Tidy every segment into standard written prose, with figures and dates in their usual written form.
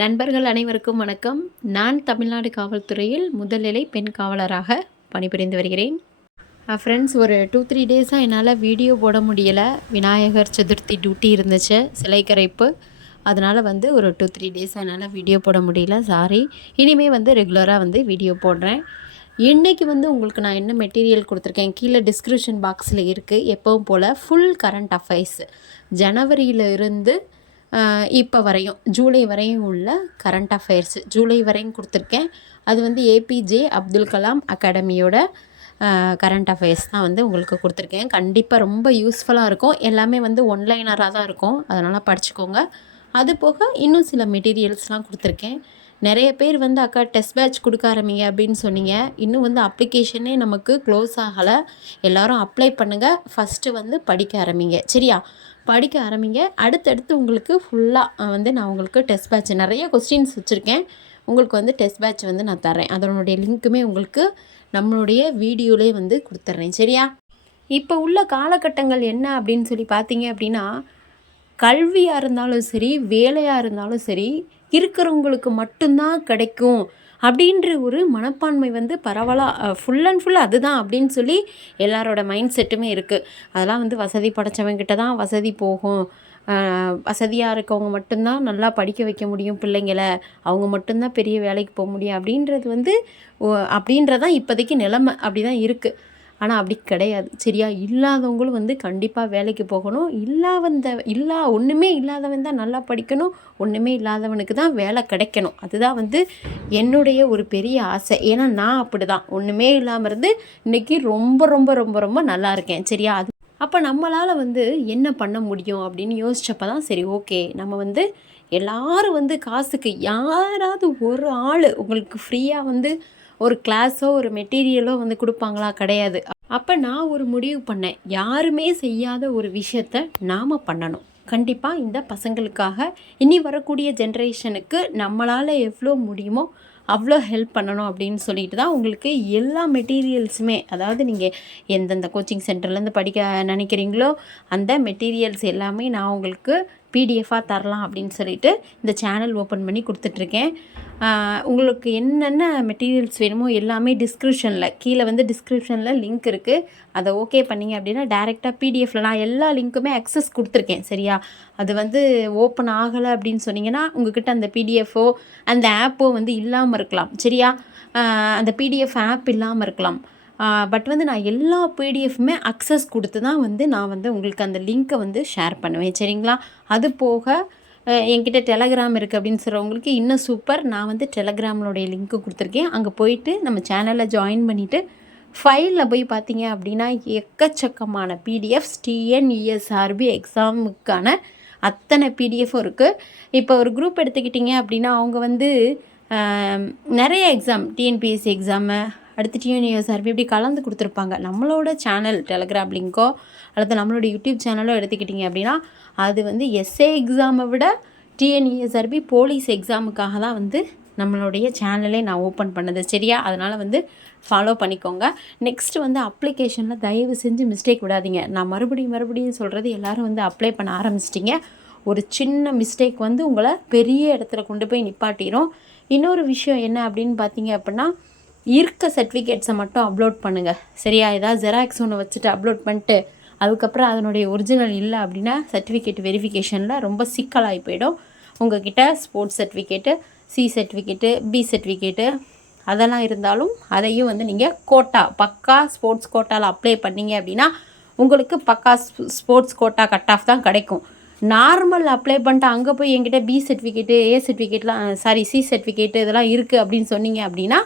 நண்பர்கள் அனைவருக்கும் வணக்கம். நான் தமிழ்நாடு காவல்துறையில் முதல்நிலை பெண் காவலராக பணிபுரிந்து வருகிறேன். ஃப்ரெண்ட்ஸ், ஒரு 2-3 டேஸாக என்னால் வீடியோ போட முடியலை. விநாயகர் சதுர்த்தி டியூட்டி இருந்துச்சு, சிலை கரைப்பு. அதனால் ஒரு 2-3 டேஸாக என்னால் வீடியோ போட முடியல, சாரி. இனிமேல் ரெகுலராக வீடியோ போடுறேன். இன்றைக்கி உங்களுக்கு நான் என்ன மெட்டீரியல் கொடுத்துருக்கேன், கீழே டிஸ்கிரிப்ஷன் பாக்ஸில் இருக்குது. எப்பவும் போல் ஃபுல் கரண்ட் அஃபேர்ஸ் ஜனவரியில் இருந்து இப்போ வரையும் ஜூலை வரையும் உள்ள கரண்ட் அஃபேர்ஸ் ஜூலை வரையும் கொடுத்துருக்கேன். அது ஏபிஜே அப்துல் கலாம் அகாடமியோட கரண்ட் அஃபேர்ஸ் தான் உங்களுக்கு கொடுத்துருக்கேன். கண்டிப்பாக ரொம்ப யூஸ்ஃபுல்லாக இருக்கும். எல்லாமே ஒன்லைனராக தான் இருக்கும், அதனால் படிச்சுக்கோங்க. அது போக இன்னும் சில மெட்டீரியல்ஸ்லாம் கொடுத்துருக்கேன். நிறைய பேர் அக்கா டெஸ்ட் பேட்ச் கொடுக்க ஆரம்பிங்க அப்படின்னு சொன்னீங்க. இன்னும் அப்ளிகேஷனே நமக்கு க்ளோஸ் ஆகலை. எல்லோரும் அப்ளை பண்ணுங்கள். ஃபஸ்ட்டு படிக்க ஆரம்பிங்க, சரியா? படிக்க ஆரம்பிங்க. அடுத்தடுத்து உங்களுக்கு ஃபுல்லாக நான் உங்களுக்கு டெஸ்ட் பேட்ச் நிறைய கொஸ்டின்ஸ் வச்சுருக்கேன். உங்களுக்கு டெஸ்ட் பேட்ச் நான் தரேன். அதனுடைய லிங்க்குமே உங்களுக்கு நம்மளுடைய வீடியோலேயே கொடுத்துட்றேன், சரியா? இப்போ உள்ள காலகட்டங்கள் என்ன அப்படின்னு சொல்லி பார்த்தீங்க அப்படின்னா, கல்வியாக இருந்தாலும் சரி, வேலையாக இருந்தாலும் சரி, இருக்கிறவங்களுக்கு மட்டும்தான் கிடைக்கும் அப்படின்ற ஒரு மனப்பான்மை பரவலாக ஃபுல் அண்ட் ஃபுல் அதுதான் அப்படின்னு சொல்லி எல்லாரோட மைண்ட் செட்டுமே இருக்குது. அதெல்லாம் வசதி படைத்தவங்கிட்ட தான் வசதி போகும். வசதியாக இருக்கவங்க மட்டும்தான் நல்லா படிக்க வைக்க முடியும் பிள்ளைங்களை, அவங்க மட்டும்தான் பெரிய வேலைக்கு போக முடியும் அப்படின்றது அப்படின்றதான் இப்போதைக்கு நிலைமை அப்படி தான் இருக்குது. ஆனால் அப்படி கிடையாது, சரியா? இல்லாதவங்களும் கண்டிப்பாக வேலைக்கு போகணும். ஒன்றுமே இல்லாதவன் தான் நல்லா படிக்கணும். ஒன்றுமே இல்லாதவனுக்கு தான் வேலை கிடைக்கணும். அதுதான் என்னுடைய ஒரு பெரிய ஆசை. ஏன்னா நான் அப்படி தான் ஒன்றுமே இல்லாமல் இருந்து இன்றைக்கி ரொம்ப ரொம்ப ரொம்ப ரொம்ப நல்லா இருக்கேன், சரியா? அது அப்போ நம்மளால் என்ன பண்ண முடியும் அப்படின்னு யோசிச்சப்போ தான் சரி, ஓகே, நம்ம எல்லோரும் காசுக்கு யாராவது ஒரு ஆள் உங்களுக்கு ஃப்ரீயாக ஒரு கிளாஸோ ஒரு மெட்டீரியலோ கொடுப்பாங்களா? கிடையாது. அப்போ நான் ஒரு முடிவு பண்ணேன், யாருமே செய்யாத ஒரு விஷயத்த நாம் பண்ணணும். கண்டிப்பாக இந்த பசங்களுக்காக இனி வரக்கூடிய ஜென்ரேஷனுக்கு நம்மளால் எவ்வளோ முடியுமோ அவ்வளோ ஹெல்ப் பண்ணணும் அப்படின்னு சொல்லிட்டு தான் உங்களுக்கு எல்லா மெட்டீரியல்ஸுமே, அதாவது நீங்கள் எந்தெந்த கோச்சிங் சென்டர்லேருந்து படிக்க நினைக்கிறீங்களோ அந்த மெட்டீரியல்ஸ் எல்லாமே நான் உங்களுக்கு பிடிஎஃபாக தரலாம் அப்படின்னு சொல்லிட்டு இந்த சேனல் ஓப்பன் பண்ணி கொடுத்துட்ருக்கேன். உங்களுக்கு என்னென்ன மெட்டீரியல்ஸ் வேணுமோ எல்லாமே டிஸ்கிரிப்ஷனில் கீழே டிஸ்கிரிப்ஷனில் லிங்க் இருக்குது. அதை ஓகே பண்ணிங்க அப்படின்னா டேரெக்டாக பிடிஎஃப்பில் நான் எல்லா லிங்க்குமே அக்சஸ் கொடுத்துருக்கேன், சரியா? அது ஓப்பன் ஆகலை அப்படின்னு சொன்னீங்கன்னா உங்கள்கிட்ட அந்த பிடிஎஃபோ அந்த ஆப்போ இல்லாமல் இருக்கலாம், சரியா? அந்த பிடிஎஃப் ஆப் இல்லாமல் இருக்கலாம். பட் நான் எல்லா பிடிஎஃப்புமே அக்சஸ் கொடுத்து தான் நான் உங்களுக்கு அந்த லிங்க்கை ஷேர் பண்ணுவேன், சரிங்களா? அது போக என்கிட்ட டெலகிராம் இருக்குது அப்படின்னு சொல்கிறவங்களுக்கு இன்னும் சூப்பர். நான் டெலகிராமோடைய லிங்க்கு கொடுத்துருக்கேன். அங்கே போயிட்டு நம்ம சேனலில் ஜாயின் பண்ணிவிட்டு ஃபைலில் போய் பார்த்தீங்க அப்படின்னா எக்கச்சக்கமான பிடிஎஃப்ஸ் டிஎன்இஎஸ்ஆர்பி எக்ஸாமுக்கான அத்தனை பிடிஎஃப்பும் இருக்குது. இப்போ ஒரு குரூப் எடுத்துக்கிட்டிங்க அப்படின்னா அவங்க நிறைய எக்ஸாம், டிஎன்பிஎஸ்சி எக்ஸாமு, அடுத்து டிஎன்இஎஸ்ஆர்பி இப்படி கலந்து கொடுத்துருப்பாங்க. நம்மளோட சேனல் டெலகிராம் லிங்கோ அல்லது நம்மளோட யூடியூப் சேனலோ எடுத்துக்கிட்டிங்க அப்படின்னா அது எஸ்ஏ எக்ஸாமை விட டிஎன்இஎஸ்ஆர்பி போலீஸ் எக்ஸாமுக்காக தான் நம்மளுடைய சேனலே நான் ஓப்பன் பண்ணது, சரியா? அதனால் ஃபாலோ பண்ணிக்கோங்க. நெக்ஸ்ட்டு அப்ளிகேஷனில் தயவு செஞ்சு மிஸ்டேக் விடாதீங்க. நான் மறுபடியும் சொல்கிறது, எல்லோரும் அப்ளை பண்ண ஆரம்பிச்சிட்டிங்க. ஒரு சின்ன மிஸ்டேக் உங்களை பெரிய இடத்துல கொண்டு போய் நிப்பாட்டிடும். இன்னொரு விஷயம் என்ன அப்படின்னு பார்த்தீங்க அப்படின்னா, இருக்க சர்டிஃபிகேட்ஸை மட்டும் அப்லோட் பண்ணுங்கள், சரியா? ஏதாவது ஜெராக்ஸ் ஒன்று வச்சுட்டு அப்லோட் பண்ணிட்டு அதுக்கப்புறம் அதனுடைய ஒரிஜினல் இல்லை அப்படின்னா சர்டிஃபிகேட் வெரிஃபிகேஷனில் ரொம்ப சிக்கலாகி போயிடும். உங்கள்கிட்ட sports certificate, C certificate, B certificate அதெல்லாம் இருந்தாலும் அதையும் நீங்கள் பக்கா ஸ்போர்ட்ஸ் கோட்டாவில் அப்ளை பண்ணிங்க அப்படின்னா உங்களுக்கு பக்கா ஸ்போர்ட்ஸ் கோட்டா கட் ஆஃப் தான் கிடைக்கும். நார்மல் அப்ளை பண்ணிட்டு அங்கே போய் என்கிட்ட பி சர்டிஃபிகேட்டு, ஏ சர்டிஃபிகேட்லாம் சி சர்டிஃபிகேட்டு இதெல்லாம் இருக்குது அப்படின்னு சொன்னீங்க அப்படின்னா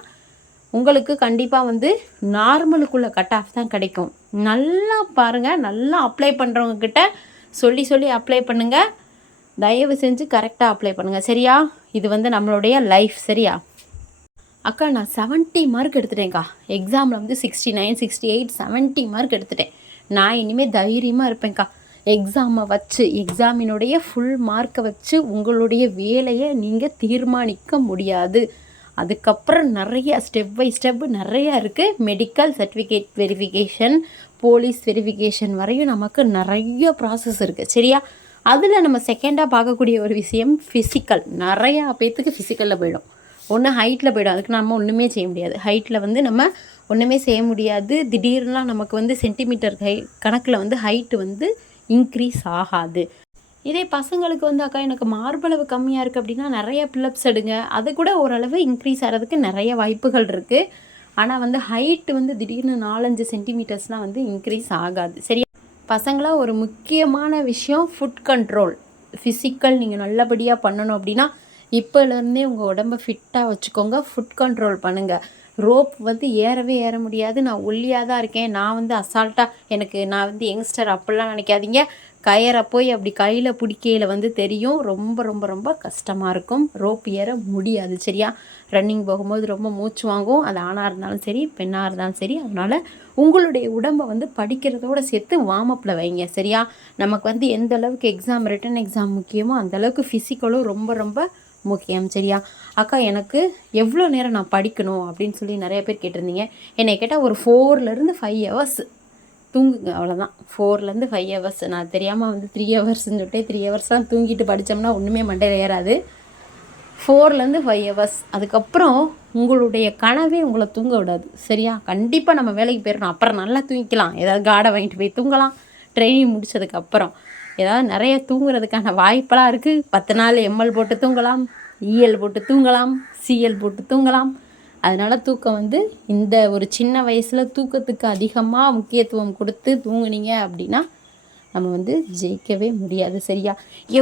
உங்களுக்கு கண்டிப்பாக நார்மலுக்குள்ளே கட் ஆஃப் தான் கிடைக்கும். நல்லா பாருங்கள், நல்லா அப்ளை பண்ணுறவங்கக்கிட்ட சொல்லி அப்ளை பண்ணுங்கள். தயவு செஞ்சு கரெக்டாக அப்ளை பண்ணுங்கள், சரியா? இது நம்மளுடைய லைஃப், சரியா? அக்கா, நான் 70 மார்க் எடுத்துட்டேன்க்கா. எக்ஸாமில் 69, 68, 70 மார்க் எடுத்துட்டேன். நான் இனிமேல் தைரியமாக இருப்பேன்க்கா. எக்ஸாமை வச்சு எக்ஸாமினுடைய ஃபுல் மார்க்கை வச்சு உங்களுடைய வேலையை நீங்கள் தீர்மானிக்க முடியாது. அதுக்கப்புறம் நிறைய ஸ்டெப் பை ஸ்டெப் நிறையா இருக்குது. Medical certificate verification, police verification வரையும் நமக்கு நிறைய ப்ராசஸ் இருக்குது, சரியா? அதில் நம்ம செகண்டாக பார்க்கக்கூடிய ஒரு விஷயம் ஃபிசிக்கல். நிறையா பேர்த்துக்கு ஃபிசிக்கலில் போயிடும். ஒன்று ஹைட்டில் போயிடும், அதுக்கு நம்ம ஒன்றுமே செய்ய முடியாது. ஹைட்டில் வந்து நம்ம ஒன்றுமே செய்ய முடியாது. திடீர்னுலாம் நமக்கு வந்து சென்டிமீட்டர் கணக்கில் வந்து ஹைட்டு வந்து இன்க்ரீஸ் ஆகாது. இதே பசங்களுக்கு வந்து அக்கா எனக்கு மார்பளவு கம்மியாக இருக்குது அப்படின்னா நிறைய புல்லப்ஸ் எடுங்க, அது கூட ஓரளவு இன்க்ரீஸ் ஆகிறதுக்கு நிறைய வாய்ப்புகள் இருக்குது. ஆனால் வந்து ஹைட்டு வந்து திடீர்னு 4-5 சென்டிமீட்டர்ஸ்லாம் வந்து இன்க்ரீஸ் ஆகாது. சரியா பசங்களாக ஒரு முக்கியமான விஷயம் ஃபுட் கண்ட்ரோல். ஃபிசிக்கல் நீங்கள் நல்லபடியாக பண்ணணும் அப்படின்னா இப்போலேருந்தே உங்கள் உடம்பை ஃபிட்டாக வச்சுக்கோங்க. ஃபுட் கண்ட்ரோல் பண்ணுங்கள். ரோப் வந்து ஏற முடியாது, நான் ஒல்லியாக தான் இருக்கேன், நான் வந்து அசால்ட்டாக நான் வந்து யங்ஸ்டர் அப்படிலாம் நினைக்காதீங்க. கயரை போய் அப்படி கையில் பிடிக்கையில் வந்து தெரியும், ரொம்ப ரொம்ப ரொம்ப கஷ்டமாக இருக்கும். ரோப் ஏற முடியாது. சரியா ரன்னிங் போகும்போது ரொம்ப மூச்சு வாங்கும். அது ஆணாக இருந்தாலும் சரி பெண்ணாக இருந்தாலும் சரி. அதனால் உங்களுடைய உடம்பை வந்து படிக்கிறதோடு சேர்த்து வார்மப்பில் வைங்க. சரியா நமக்கு வந்து எந்த அளவுக்கு ரிட்டன் எக்ஸாம் முக்கியமோ அந்தளவுக்கு ஃபிசிக்கலும் ரொம்ப ரொம்ப முக்கியம். சரியா அக்கா எனக்கு எவ்வளோ நேரம் நான் படிக்கணும் அப்படின்னு சொல்லி நிறைய பேர் கேட்டிருந்தீங்க. என்னை கேட்டால் ஒரு 4-5 ஹவர்ஸ் தூங்குங்க, அவ்வளோதான். 4-5 ஹவர்ஸ். நான் தெரியாமல் வந்து 3 ஹவர்ஸ்ன்னு சொல்லிட்டு 3 ஹவர்ஸ் தான் தூங்கிட்டு படித்தோம்னா ஒன்றுமே மண்டையில் ஏறாது. 4-5 ஹவர்ஸ். அதுக்கப்புறம் உங்களுடைய கனவே உங்களை தூங்க விடாது. சரியா கண்டிப்பாக நம்ம வேலைக்கு போயிடணும், அப்புறம் நல்லா தூங்கிக்கலாம். ஏதாவது காடை வாங்கிட்டு போய் தூங்கலாம். ட்ரைனிங் முடித்ததுக்கப்புறம் ஏதாவது நிறைய தூங்குறதுக்கான வாய்ப்பெல்லாம் இருக்குது. 10 நாள் எம்எல் போட்டு தூங்கலாம், இஎல் போட்டு தூங்கலாம், சிஎல் போட்டு தூங்கலாம். அதனால் தூக்கம் வந்து இந்த ஒரு சின்ன வயசில் தூக்கத்துக்கு அதிகமாக முக்கியத்துவம் கொடுத்து தூங்குனீங்க அப்படின்னா நம்ம வந்து ஜெயிக்கவே முடியாது. சரியா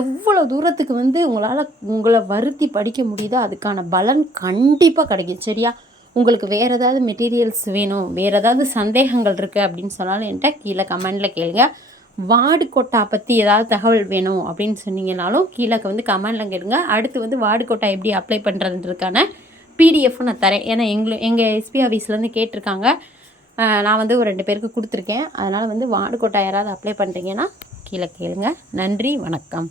எவ்வளோ தூரத்துக்கு வந்து உங்களை வருத்தி படிக்க முடியுதோ அதுக்கான பலன் கண்டிப்பாக கிடைக்கும். சரியா உங்களுக்கு வேறு ஏதாவது மெட்டீரியல்ஸ் வேணும், வேறு ஏதாவது சந்தேகங்கள் இருக்குது அப்படின்னு சொன்னாலும் என்கிட்ட கீழே கமெண்டில் கேளுங்க. வார்டு கோட்டா பற்றி ஏதாவது தகவல் வேணும் அப்படின்னு சொன்னீங்கனாலும் கீழே வந்து கமெண்டில் கேளுங்க. அடுத்து வந்து வார்டு கோட்டா எப்படி அப்ளை பண்ணுறதுன்றதுக்கான பிடிஎஃப்பும் நான் தரேன். ஏன்னா எங்கள் எஸ்பி ஆஃபீஸ்லேருந்து கேட்டிருக்காங்க. நான் வந்து ஒரு 2 பேருக்கு கொடுத்துருக்கேன். அதனால் வந்து வார்டு கோட்டா யாராவது அப்ளை பண்ணுறீங்கன்னா கீழே கேளுங்க. நன்றி, வணக்கம்.